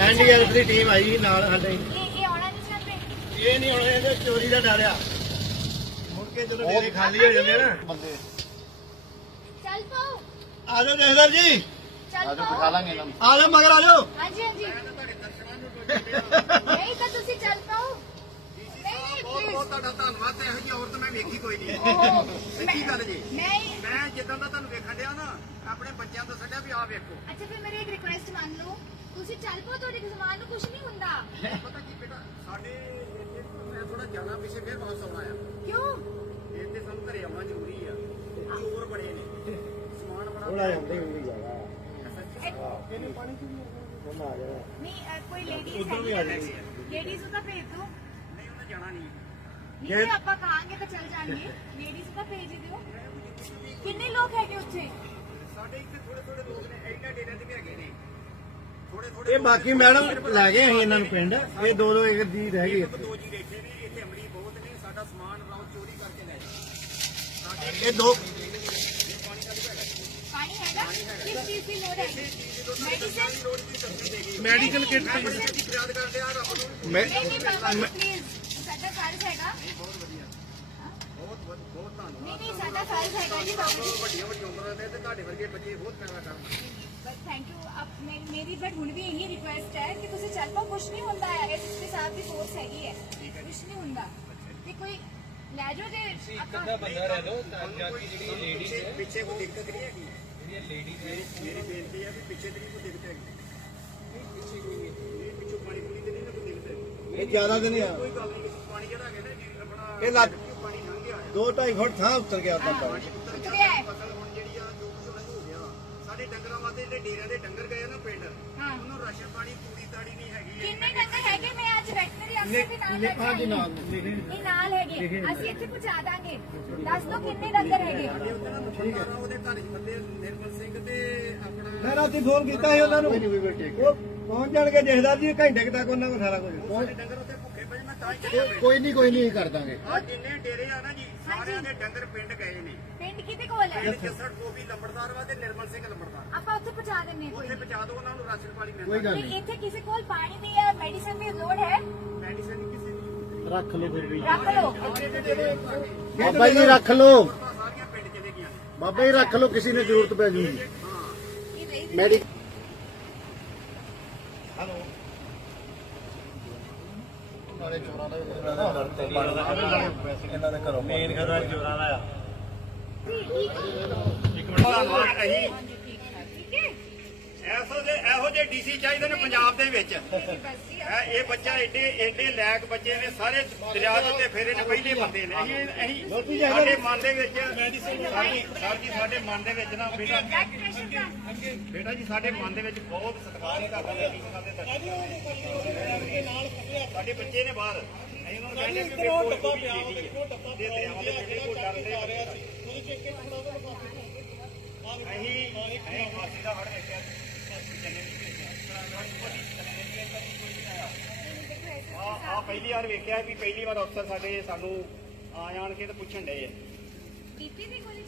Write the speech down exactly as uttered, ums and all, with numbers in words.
NDRF ਦੀ team ਆਈ ਨਾਲ ਸਾਡੇ। ਇਹ ਆਉਣਾ ਨਹੀਂ ਚਾਹਤੇ, ਇਹ ਨਹੀਂ ਹੁਣ ਇਹਦੇ ਚੋਰੀ ਦਾ ਡਰ ਆ, ਮੁੜ ਕੇ ਜਦੋਂ ਡੇਰੇ ਖਾਲੀ ਹੋ ਜਾਂਦੇ ਨਾ ਬੰਦੇ। ਚੱਲ ਪਾਓ, ਆ ਜਾਓ ਜਹਦਰ ਜੀ, ਚੱਲ ਪਾਓ, ਲਾਂਗੇ ਇਹਨਾਂ ਨੂੰ। ਆ ਜਾਓ ਮਗਰ ਆ ਜਾਓ। ਹਾਂਜੀ ਹਾਂਜੀ ਨਹੀਂ ਤਾਂ ਤੁਸੀਂ ਚੱਲ ਪਾਓ। ਨਹੀਂ ਬਹੁਤ ਪਲੀਜ਼ ਬਹੁਤ ਤੁਹਾਡਾ ਧੰਨਵਾਦ ਤੇ ਇਹੋ ਜਿਹੀ ਔਰਤ ਮੈਂ ਵੇਖੀ ਕੋਈ ਨਹੀਂ। ਓਹੋ, ਸੱਚੀ ਗੱਲ ਜੀ, ਨਹੀਂ ਮੈਂ ਜਿੱਦਾਂ ਦਾ ਤੁਹਾਨੂੰ ਵੇਖਣ ਡਿਆ ਨਾ ਆਪਣੇ ਬੱਚਿਆਂ ਤੋਂ ਛੱਡਿਆ ਵੀ ਆਹ ਵੇਖੋ। ਅੱਛਾ ਫਿਰ ਮੇਰੀ ਇੱਕ ਰਿਕੁਐਸਟ ਮੰਨ ਲਓ, ਤੁਸੀਂ ਚੱਲ ਪਾਓ, ਤੁਹਾਡੇ ਸਮਾਨ ਨੂੰ ਕੁਝ ਨਹੀਂ ਹੁੰਦਾ। ਪਤਾ ਕੀ ਬੇਟਾ, ਸਾਡੇ ਇੱਥੇ ਮੈਂ ਥੋੜਾ ਜਾਣਾ ਪਿੱਛੇ ਫਿਰ ਵਾਪਸ ਆਉਣਾ ਆ। ਕਿਉਂ? ਇੱਥੇ ਸਾਨੂੰ ਘਰੇ ਆਉਣਾ ਜ਼ਰੂਰੀ ਆ, ਚੋਰ ਬੜੇ ਨੇ, ਸਮਾਨ ਬੜਾ ਥੋੜਾ ਜਾਂਦੇ ਹੁੰਦੀ ਜਾਗਾ ਇਹਨੇ ਪਾਣੀ ਚ ਉਹਨਾਂ ਆ ਜਾਣਾ। ਨਹੀਂ ਅ, ਕੋਈ ਲੇਡੀਜ਼ ਉੱਧਰ ਵੀ ਆ ਜਾਣੀ। ਲੇਡੀਜ਼ ਨੂੰ ਤਾਂ ਭੇਜ ਦਿਓ। ਨਹੀਂ ਉਹਨੇ ਜਾਣਾ ਨਹੀਂ। ਨਹੀਂ ਜੇ ਆਪਾਂ ਕਹਾਂਗੇ ਤਾਂ ਚੱਲ ਜਾਣਗੇ, ਲੇਡੀਜ਼ ਨੂੰ ਤਾਂ ਭੇਜ ਹੀ ਦਿਓ। ਕਿੰਨੇ ਲੋਕ ਹੈਗੇ ਉੱਥੇ? ਸਾਡੇ ਇੱਥੇ ਥੋੜੇ ਥੋੜੇ ਲੋਕ ਨੇ, ਇਹਨਾਂ ਡੇਰਿਆਂ ਤੇ ਵੀ ਹੈਗੇ ਨੇ ਥੋੜੇ ਥੋੜੇ। ਇਹ ਬਾਕੀ ਮੈਡਮ ਲੈ ਗਏ ਅਸੀਂ ਇਹਨਾਂ ਨੂੰ ਪਿੰਡ, ਇਹ ਦੋ ਦੋ ਇੱਕ ਦੀ ਰਹਿ ਗਈ ਇੱਥੇ। ਦੋ ਜੀ ਬੈਠੇ ਨੇ ਇੱਥੇ, ਅਮਲੀ ਬਹੁਤ ਨੇ, ਸਾਡਾ ਸਮਾਨ ਰਾਉ ਚੋਰੀ ਕਰਕੇ ਲੈ ਜਾਂਦੇ ਸਾਡੇ। ਇਹ ਦੋ ਪਾਣੀ ਹੈਗਾ? ਕਿਸ ਚੀਜ਼ ਦੀ ਲੋੜ ਹੈ? ਮੈਡੀਸਨ? ਲੋੜ ਦੀ ਸਬਜ਼ੀ ਦੇ ਗਈ। ਮੈਡੀਕਲ ਕਿੱਟ ਮੈਂ ਬੜੀ ਅੱਛੀ ਫਰਿਆਦ ਕਰਦੇ ਆ ਰੱਬ ਨੂੰ। ਮੈਂ ਨਹੀਂ ਨਹੀਂ ਬਾਬਾ ਜੀ ਪਲੀਜ਼, ਸਾਡਾ ਫਰਜ਼ ਹੈਗਾ। ਬਹੁਤ ਵਧੀਆ, ਬਹੁਤ ਬਹੁਤ ਬਹੁਤ ਧੰਨਵਾਦ। ਨਹੀਂ ਨਹੀਂ ਸਾਡਾ ਫਰਜ਼ ਹੈਗਾ ਜੀ ਬਾਬਾ ਜੀ। ਵੱਡੀਆਂ ਵੱਡੀਆਂ ਉਮਰਾਂ ਦੇ ਤੇ ਤੁਹਾਡੇ ਵਰਗੇ ਬੱਚੇ ਬਹੁਤ ਪੈਦਾ ਕਰਨ। ਬਸ ਥੈਂਕ ਯੂ। ਅਬ ਮੈਂ ਮੇਰੀ ਬਟ ਹੁਣ ਵੀ ਇਹੀ ਰਿਕੁਐਸਟ ਹੈ ਕਿ ਤੁਸੀਂ ਚੱਲ ਪਾਓ, ਕੁਝ ਨਹੀਂ ਹੁੰਦਾ ਹੈ, ਇਸ ਦੇ ਸਾਥ ਦੀ ਫੋਰਸ ਹੈਗੀ ਹੈ, ਕੁਝ ਨਹੀਂ ਹੁੰਦਾ। ਤੇ ਕੋਈ ਲੈ ਜਾਓ ਜੇ ਆਪਾਂ ਬੰਦਾ ਰਹਿ ਲੋ ਤਾਂ ਕਿ ਜਿਹੜੀ ਲੇਡੀਜ਼ ਹੈ ਪਿੱਛੇ ਕੋਈ ਦਿੱਕਤ ਨਹੀਂ ਹੈਗੀ। ਜਿਹੜੀਆਂ ਲੇਡੀਜ਼ ਹੈ ਮੇਰੀ ਬੇਨਤੀ ਹੈ ਕਿ ਪਿੱਛੇ ਤੇ ਨਹੀਂ ਕੋਈ ਦਿੱਕਤ ਹੈਗੀ। ਪਿੱਛੇ ਕੋਈ ਨਹੀਂ, ਪਿੱਛੋਂ ਪਾਣੀ ਪੂਣੀ ਤੇ ਨਹੀਂ ਨਾ ਕੋਈ ਦਿੱਕਤ ਹੈਗੀ। ਇਹ ਜ਼ਿਆਦਾ ਦਿਨ ਆ, ਕੋਈ ਗੱਲ ਨਹੀਂ, ਪਾਣੀ ਜਿਹੜਾ ਹੈਗਾ ਨਾ ਜੀ ਆਪਣਾ ਇਹ ਲੱਗ ਪਾਣੀ ਲੰਘ ਗਿਆ ਹੈ। ਦੋ ਢਾਈ ਫੁੱਟ ਥਾਂ ਉੱਤਰ ਗਿਆ ਤਾਂ ਪਾਣੀ ਉੱਤਰ ਉਤਰਿਆ ਗਿਆ, ਹੈ। ਫਸਲ ਹੁਣ ਜਿਹੜੀ ਆ ਜੋ ਕੁਝ ਉਹਨਾਂ ਨੂੰ ਹੋ ਗਿਆ। ਸਾਡੇ ਡੰਗਰਾਂ ਵਾਸਤੇ ਜਿਹੜੇ ਡੇਰਿਆਂ ਦੇ ਡੰਗਰ ਗਏ ਨਾ ਪਿੰਡ, ਹਾਂ। ਉਹਨੂੰ ਰਾਸ਼ਨ ਪਾਣੀ ਪੂਰੀ ਤਾੜੀ ਨਹੀਂ ਹੈਗੀ। ਕਿੰਨੇ ਡੰਗਰ ਹੈਗੇ? ਮੈਂ ਅੱਜ ਵੈਟਨਰੀ ਅਫਸਰ ਦੇ ਨਾਲ ਲੈ ਕੇ ਆਈ ਹਾਂ। ਇਹ ਨਾਲ ਹੈਗੇ, ਅਸੀਂ ਇੱਥੇ ਪਹੁੰਚਾ ਦਾਂਗੇ। ਦੱਸ ਦਿਓ ਕਿੰਨੇ ਡੰਗਰ ਹੈਗੇ? ਠੀਕ ਹੈ, ਉਹਦੇ ਘਰ ਚ ਬੰਦੇ ਨਿਰਮਲ ਸਿੰਘ ਤੇ ਆਪਣਾ ਮੈਂ ਰਾਤੀ ਫੋਨ ਕੀਤਾ ਸੀ ਉਹਨਾਂ ਨੂੰ, ਉਹ ਪਹੁੰਚ ਜਾਣਗੇ ਜਹਦਰ ਜੀ ਘੰਟੇ ਕੁ ਤੱਕ ਉਹਨਾਂ ਕੋਲ ਸਾਰਾ ਕੁਝ। ਸਾਡੇ ਡੰਗਰ ਉੱਤੇ ਭੁੱਖੇ ਪਏ, ਮੈਂ ਤਾਂ ਹੀ ਚੱਲਿਆ ਪਿਆ। ਕੋਈ ਨਹੀਂ ਕੋਈ ਨਹੀਂ ਕਰ ਦਾਂਗੇ। ਆ ਜਿੰਨੇ ਡੇਰੇ ਆ ਨਾ ਜੀ, ਸਾਰਿਆਂ ਦੇ ਡੰਗਰ ਪਿੰਡ ਗਏ ਨੇ। ਪਿੰਡ ਕਿਹਦੇ ਕੋਲ ਹੈ? ਪਿੰਡ ਜੱਸੜ ਗੋਬੀ ਲੰਬੜਦਾਰ ਵਾ ਤੇ ਨਿਰਮਲ ਸਿੰਘ ਲੰਬੜਦਾਰ। ਆਪਾਂ ਉੱਥੇ ਪਹੁੰਚਾ ਦਿੰਨੇ ਹਾਂ। ਕੋਈ ਉੱਥੇ ਪਹੁੰਚਾ ਦਿਓ, ਉਹਨਾਂ ਨੂੰ ਰਾਸ਼ਨ ਪਾਣੀ ਕੋਈ ਮਿਲਦਾ। ਗੱਲ ਤੇ ਨਹੀਂ, ਇੱਥੇ ਕਿਸੇ ਕੋਲ ਪਾਣੀ ਦੀ ਜਾਂ ਮੈਡੀਸਨ ਦੀ ਲੋੜ ਹੈ? ਮੈਡੀਸਨ ਕਿਸੇ ਦੀ ਰੱਖ ਲਓ ਫਿਰ ਵੀ। ਰੱਖ ਲਓ। ਅੱਗੇ ਦੇ ਡੇਰੇ ਬਾਬਾ ਜੀ ਰੱਖ ਲਓ, ਸਾਰੀਆਂ ਪਿੰਡ ਚਲੇ ਗਈਆਂ ਨੇ। ਬਾਬਾ ਜੀ ਰੱਖ ਲਓ, ਕਿਸੇ ਨੇ ਜ਼ਰੂਰਤ ਪੈ ਜੂਗੀ। ਇਹ ਰਹੀ ਮੈਡੀ ਇਹਨਾਂ ਦੇ ਘਰੋਂ ਮੇਨ ਘਰ ਚੋਰਾਂ ਦਾ ਆ। ਧੰਨਵਾਦ। ਅਸੀਂ ਹਾਂਜੀ ਠੀਕ ਹੈ, ਠੀਕ ਹੈ। ਐਸੋ ਦੇ ਇਹੋ ਜਿਹੇ ਡੀਸੀ ਚਾਹੀਦੇ ਨੇ ਪੰਜਾਬ ਦੇ ਵਿੱਚ। ਬਸ ਜੀ, ਇਹ ਇਹ ਬੱਚਾ ਏਡੇ ਏਡੇ ਲੈਕ ਬੱਚੇ ਨੇ, ਸਾਰੇ ਦਰਿਆ ਦੇ ਉੱਤੇ ਫੇਰੇ ਨੇ, ਪਹਿਲੇ ਬੰਦੇ ਨੇ। ਅਸੀਂ ਅਸੀਂ ਸਾਡੇ ਮਨ ਦੇ ਵਿੱਚ ਸਾਡੀ ਸਰ ਜੀ ਸਾਡੇ ਮਨ ਦੇ ਵਿੱਚ ਨਾ ਬੇਟਾ ਬਲੱਡ ਪ੍ਰੈਸ਼ਰ ਦਾ ਬੇਟਾ ਜੀ ਸਾਡੇ ਮਨ ਦੇ ਵਿੱਚ ਬਹੁਤ ਸਤਿਕਾਰ ਹੈ ਤੁਹਾਡਾ ਡੀਸੀਆਂ ਦੇ ਤੱਕ। ਸਾਡੇ ਬੱਚੇ ਨੇ ਬਾਹਰ, ਅਸੀਂ ਉਹਨਾਂ ਨੂੰ ਕਹਿੰਦੇ ਕਿ ਵੇਖੋ ਡੱਬਾ ਪਿਆ ਵਾ, ਵੇਖੋ ਡੱਬਾ ਪਿਆ ਵਾ, ਦੇਖੋ ਡਰਦੇ ਆ ਰਿਹਾ ਸੀ। ਤੁਸੀਂ ਚੈੱਕ ਕੇ ਫੜਾ ਦੋ ਲਿਫਾਫੇ ਅਸੀਂ ਅਸੀਂ ਫਾਸੀ ਦਾ ਹੜ ਵੇਖਿਆ ਆ ਆ ਪਹਿਲੀ ਵਾਰ ਵੇਖਿਆ ਵੀ ਪਹਿਲੀ ਵਾਰ ਅਫਸਰ ਸਾਡੇ ਸਾਨੂੰ ਆ ਜਾਣ ਕੇ ਤੇ ਪੁੱਛਣ ਡਏ ਆ। ਬੀਪੀ ਦੀ ਗੋਲੀ